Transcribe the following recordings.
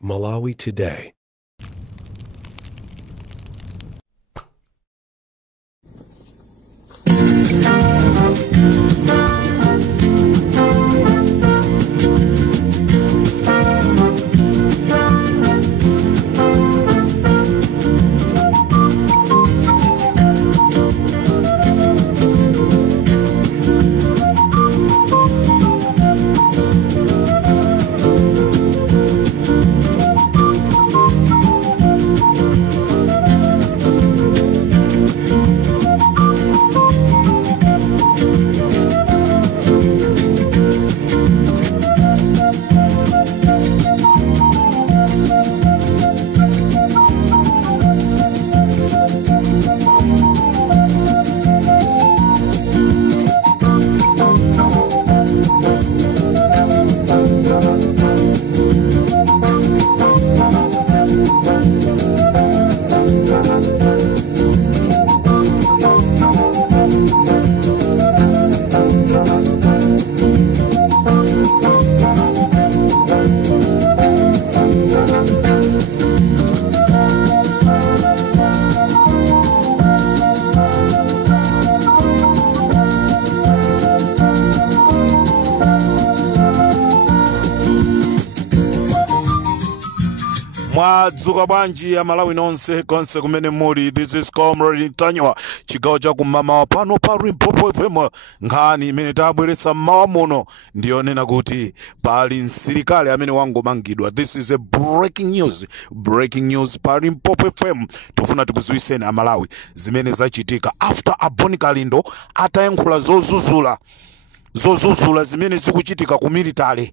Malawi Today. Mwadzuka bwanji ya Malawi nonse konse kumene muli. This is Comrade Ntanywa, chigawo cha kumama pano pa Limpopo FM. Nkhani imene tabweresa mmawa muno ndiyonena kuti pali msilikali amene wangomangidwa. This is a breaking news pa Limpopo FM. Tofuna tikuziwiseni a Malawi zimene zachitika after Boni Kalindo atayankhula zozuzula zimene zikuchitika ku military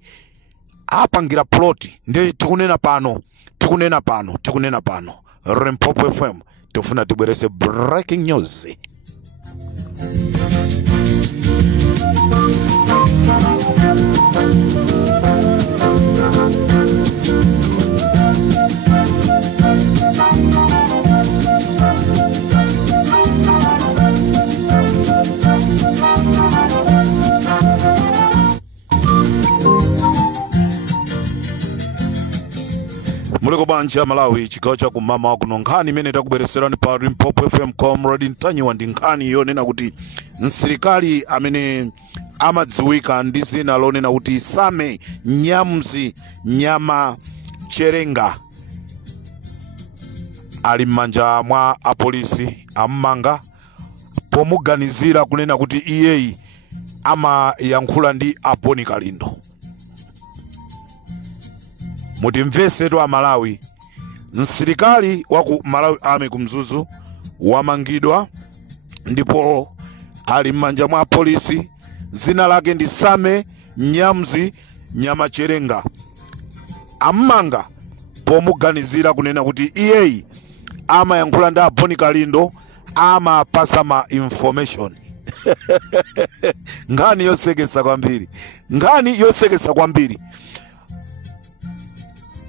apangira plot. Ndi tikunena pano Limpopo FM tofuna tibwerese breaking news. Muliko bwanji ya Malawi, chigawo cha kumama kuno. Nkhani imene takubwereserani pa Limpopo FM Comrade Ntanywa ndi nkhani yonena kuti msilikali amene amadziwika ndi zina lonena kuti Same Nyama Cherenga ali m'manja mwa apolisi am'manga pomuganizira kunena kuti iyeyi amayankhula ndi Boni Kalindo. Mutimvesetu a Malawi, msilikali waku Malawi Army kumzuzu wamangidwa ndipo ali m'manja mwa polisi. Zina lake ndi Same Nyama Cherenga am'manga pomuganizira kunena kuti iyeyi amayankhula ndi Boni Kalindo, amapasa ma information. Nkhani yosekesa kwambiri.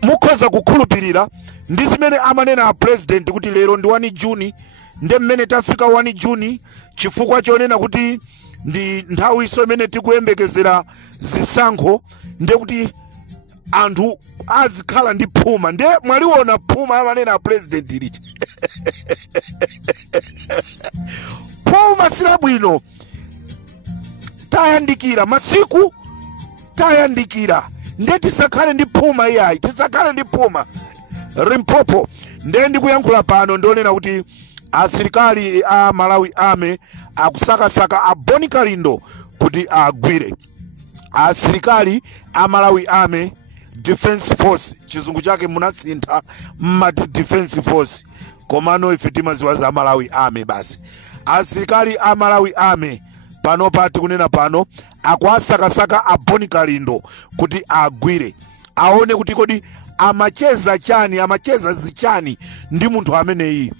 Mukhoza kukhulupirira ndi zimene amanena a president kuti lero ndi 1 June ndi mmene tafika 1 June chifukwa chonena kuti ndi nthawi iso imene tikuyembekezera zisankho, ndi kuti anthu azikhala ndi phuma. Ndi mwaliona phuma amanena a president lichi. Phuma silabwino. Tayandikira masiku, tayandikira ndi tisakhale ndi phuma iyayi, tisakhale ndi phuma. Limpopo ndi kuyankhula pano ndionena kuti asilikali a Malawi Army akusakasaka Boni Kalindo kuti agwire. Asilikali a Malawi Army Defense Force, chizungu chake munasintha Defense Force, komano ife timaziwa za Malawi Army basi. Asilikali a Malawi Army pano pati kunena pano akwasakasaka Boni Kalindo kuti agwire, aone kuti kodi amacheza zichani ndi munthu ameneyi.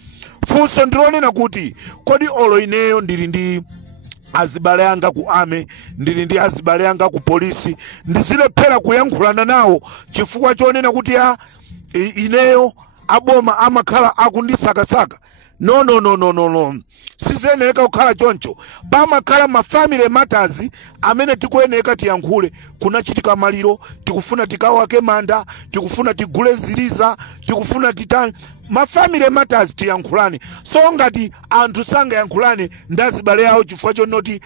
Funso ndilonena kuti kodi olo ineyo ndili ndi azibale anga ku Army, ndili ndi azibale anga ku polisi, ndizilephera kuyankhulana nawo chifukwa chonena kuti ineyo aboma amakhala akundisakasaka. no sizeneka kukhala choncho. Pamakhala ma family matters amene tikuyeneka tiyankhule. Kunachitika maliro, tikufuna tikawake manda, tikufuna tigule ziliza, tikufuna titani. Ma family matters tiyankhulane. So ngati anthu sanga yankhulane ndazibale yawo chifukwa chonoti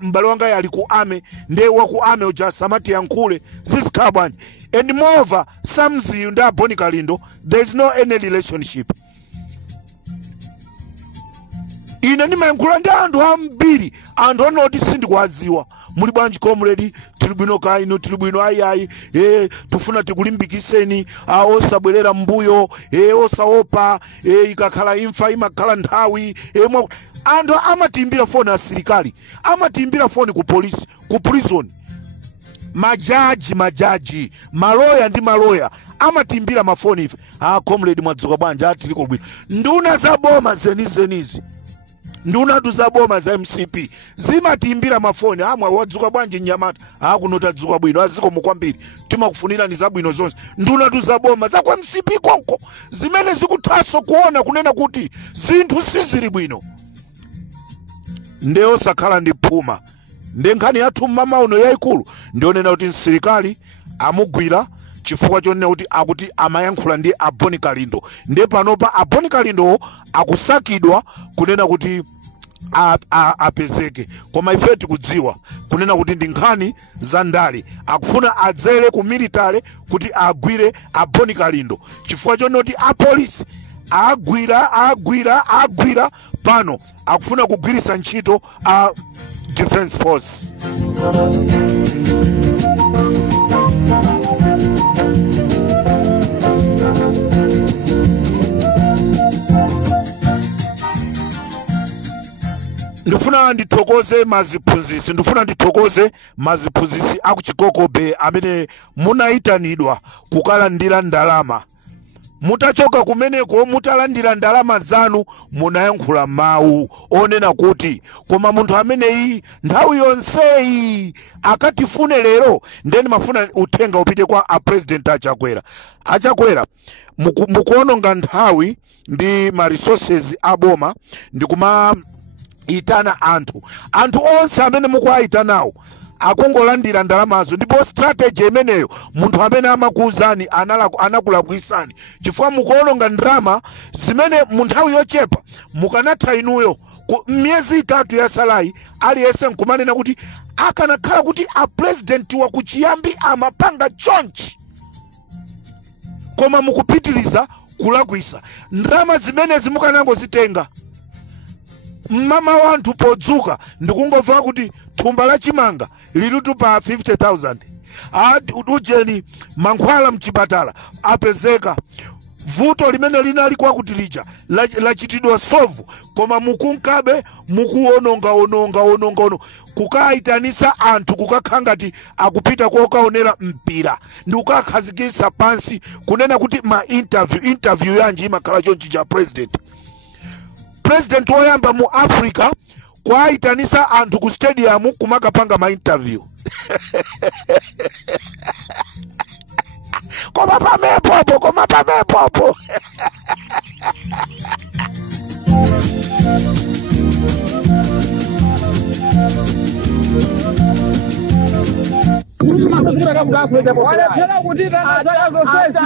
m'bale wanga yali ku ame nde waku ame uja samati yankhule sizikhala bwanji. And moreover, Samziyu nda Boni Kalindo, there is no any relationship. Ine nimayankhula ndi anthu ambiri, anthu anoti sindikuwaziwa. Muli bwanji comrade, tilibwino kaino, tilibwino ayi, tufuna tikulimbikiseni, osabwerera mbuyo, osaopa, ikakhala imfa imakhala nthawi, anthu amatimbira foni asilikali, amatimbira foni ku police, ku prison. Majaji, maloya ndi maloya amatimbira mafoni ife. Comrade mwadzuka bwanji tiliko bwino. Nduna za boma zenizi. Nduna tuzaboma za MCP zimatimbira mafoni amwa wadzuka bwanji Nyamata kunota dzuka bwino aziko mukwambiri timakufunira ndi zabwino zonse. Nduna tuzaboma za kwa MCP konko zimene zikuthaso kuona kunena kuti zinthu sizili bwino. Ndeo sakhala ndi phuma ndenkhani yathu mama uno yaikulu ndionena kuti nsilikali amugwira chifukwa chonena kuti akuti amayankhula ndi Boni Kalindo. Nde panopa Boni Kalindo akusakidwa kunena kuti apezeke. Koma ife tikudziwa kunena kuti ndi nkhani za ndale. Akufuna adzere ku military kuti agwire Boni Kalindo. Chifukwa chonoti apolisi agwira pano akufuna kugwirisa ntchito Defense Force. Ndifuna ndithokoze maziphunzisi akuchikokobe amene munayitanidwa kukalandira ndalama. Mutachoka kumeneko mutalandira ndalama zanu munayankhula mawu onena kuti koma munthu amene nthawi yonseyi akatifune lero ndeni mafuna uthenga upite kwa president Achakwera mukuononga nthawi ndi ma resources aboma ndikuma itana anthu onse amene mukuayitanawo akungolandira ndalamazo. Ndipo strategy imeneyo munthu amene amakuuzani anakulakwitsani chifukwa mukuononga ndalama zimene mu nthawi yochepa mukanatha inuyo myezi 3 ya salayi aliyense nkumanena kuti akanakhala kuti president wa kuchiyambi amapanga chonchi. Koma mukupitiliza kulakwisa ndalama zimene zimukanangozitenga. Mama wanthu podzuka ndikungomva kuti thumba la chimanga lilitu pa 50,000. Ujeni mankhwala mchipatala apezeka. Vuto limene linali kwa kuti lija lachitidwa solve. Koma mukunkabe mukuononga kukaitanisa anthu kukakhangati akupita kokaonera mpira ndi kukakhazikisa pansi kunena kuti interview yanji imakhala chonchi cha president woyamba mu Africa kwaitanisa anthu ku stadium kumakapanga ma interview. Koma pamepopo. Walepera kuti zaka zonsezi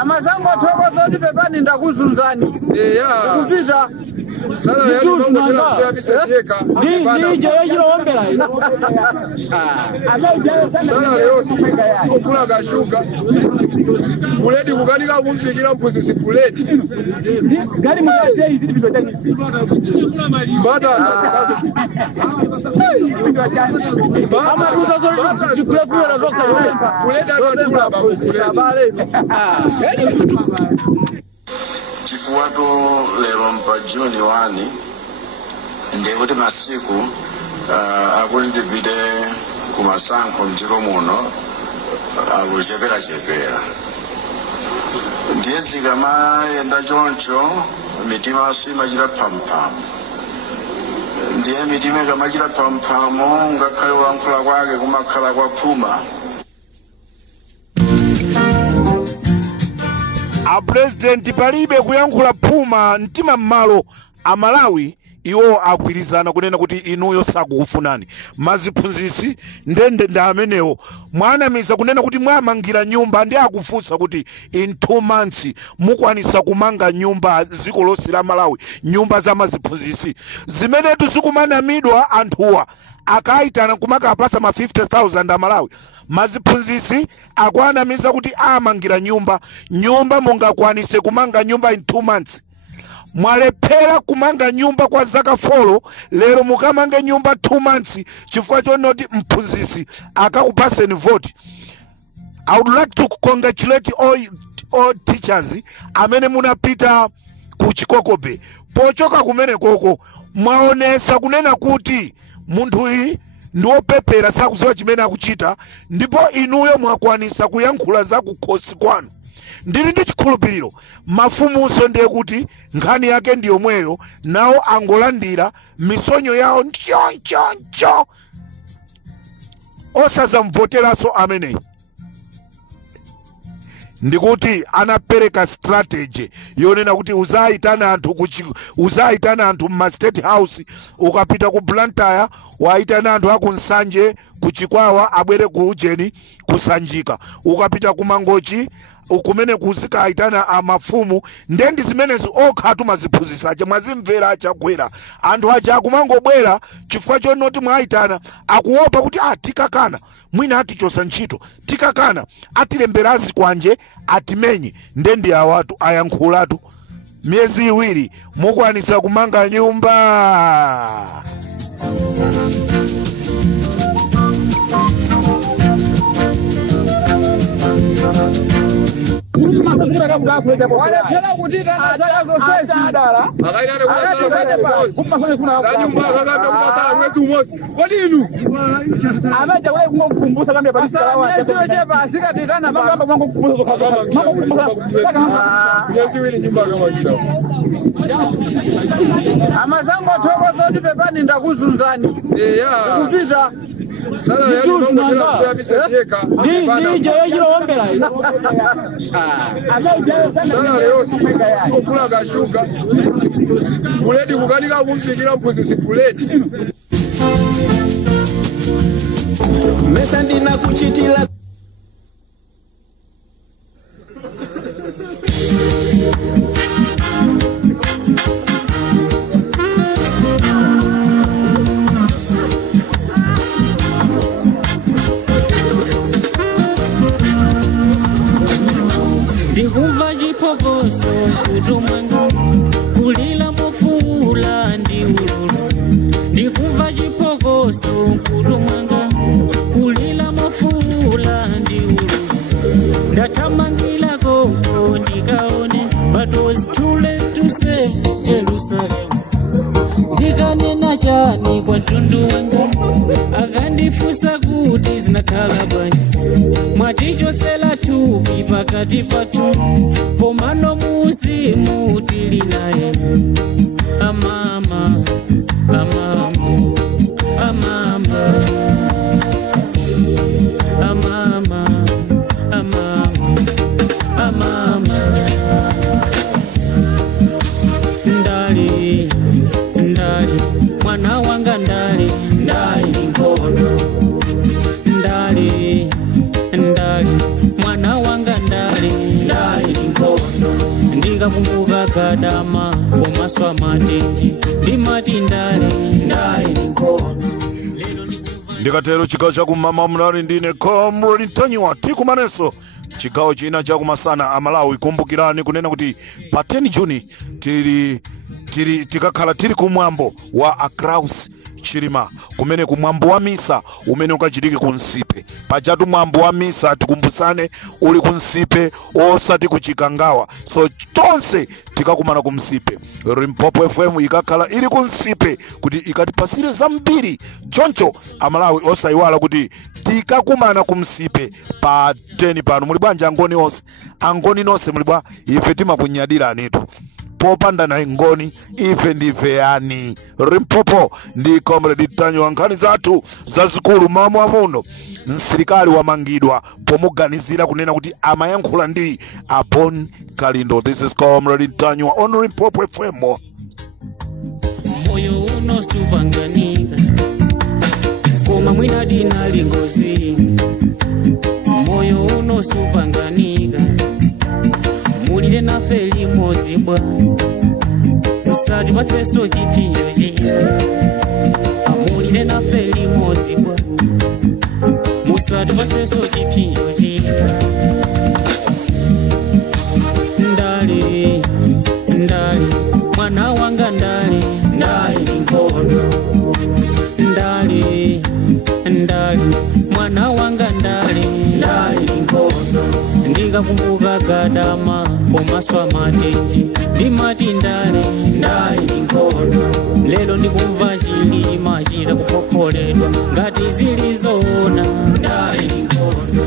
amazango thokoza kuti pepani ndakuzunzani kupita sala ya ndongo tena kusiyabiseka nije yechiloombera sala leo okula gashuka buledi kukanika kumfikira mpuzisi buledi gari mukate izidi bizotani bada kazi mama uzazo chikula zoka buledi akakula babusisa bale chikuwato lero mpa Juni 1 ndekuti masiku akuti ndipite kumasankho mdziko muno akuchepera ndiye zikamayenda choncho mitima simachita phamphamu ndiye mitima ikamachita phamphamu ngakhale kulankhula kwake kumakhala kwaphuma. A president palibe kuyankhula phuma mtima mmalo Amalawi iwo agwirizana kunena kuti inuyo sakukufunani. Maziphunzisi ndende amenewo mwanamiza kunena kuti mwamangira nyumba ndi akufunsa kuti in 2 months mukwanisa kumanga nyumba ziko lonse la Malawi, nyumba za maziphunzisi zimene tuzikumanamidwa anthuwa akaitana kumakapasa ma 50,000 Amalawi. Maziphunzisi akwanamiza kuti amangira nyumba mungakwanise kumanga nyumba in 2 months. Mwalephera kumanga nyumba kwa zaka 4 lero mukamange nyumba 2 months chifukwa chonoti mphunzisi akakupaseni vote. I would like to congratulate all teachers amene munapita ku Chikokobe. Pochoka kumene koko mwaonesa kunena kuti munthu iyi ndiwopepera sakuziwa chimene akuchita ndipo inuyo mwakwanisa kuyankhula za kukhosi kwanu. Ndili ndi chikhulupiriro mafumuso ndiye kuti nkhani yake ndi yomweyo nawo angolandira misonyo yawo nchonchoncho osazamvoteraso ameneyi. Ndikuti anapereka strategy yonena kuti uzaitana anthu ma state house, ukapita ku Blantyre waitana anthu akunsanje ku Chikwawa abwere ku Ujeni kusanjika, ukapita ku Mangochi ukumene kuzika aitana amafumu. Ndendi zimenezi okhatu maziphunzisa acha mwazimvera achagwera anthu acha akumangobwera chifukwa chonoti mwaitana akuopa kuti tikakana mwina atichosa ntchito, tikakana atilemberazi kwanje atimenye. Ndendi awatu ayankhulatu myezi 2 mukwanisa kumanga nyumba. Walepera kutita na zaka zonsezi mwezi umosi kodi inu amaja wewe kumkumbusa kama amazango thoko zoti pepani ndakuzunzani kupita sala yanu mambo tena kusabisa cheka nije yejiro ombera sala leo okula gashuka kuledi kukanika kumsikira mpuzisi kuledi mesa ndina kuchitila Pogoso kutumanga kulila mofula ndi ululu ndikumva chipogoso kutumanga kulila mofula ndi ululu ndatamangila koko ndikaone but was too late to save Jerusalem ndikanena chani kwa tundu wanga akandifusa kuti zinakhala bwanji mwatichotsela thupi pakati patu pomano muzimu tili naye amama amama amama amama amama amama ndali ndali mwana wanga ndali ndali nkono ndali ndali mwana wanga ndali ndali nkono ndikakumbuka kadama komaswa matenji ndimati ndali ndali nkono ndikatero chigawo chakumama mnali ndine Kombo Lintonyiwa tikumaneso chigawo china chakumasana Amalawi. Kumbukirani kunena kuti pa 10 Juni tikakhala tili kumwambo wa Akraus Chilima kumene kumwambo wa misa umene ukachitike kunsipe pajatu mwambo wa misa tikumbusane uli kunsipe osati kuchikangawa. So tonse tikakumana kumsipe Limpopo FM ikakhala ili kunsipe kuti ikatipasire zambiri choncho Amalawi osaiwala kuti tikakumana kumsipe pa 10 pano muli bwanja angoni nonse muli bwa ife timakunyadira anetu popanda na ngoni ife ndife yani. Limpopo ndi Comrade Tanywa nkhani zathu zazikulu mamwa muno. Msilikali wamangidwa pomuganizira kunena kuti amayankhula ndi Apon Kalindo. This is Comrade Tanywa on Limpopo FM. Moyo uno supanganika koma mwina dina lingozi. Moyo uno supanganika mulile nafe limodzi bwa. Musati patseso chipinjo mulile nafe limodzi bwa. Musati patseso chipinjo ndale ndale mwana wanga ndale ndale linkono ndale ndale mwana wanga ndale ndale linkono. Ndikakumbuka gadama komaswa matenji ndimati ndale ndale linkono. Lelo ndikumva chilima chita kupopholedwa ngati zilizoona ndale linkono.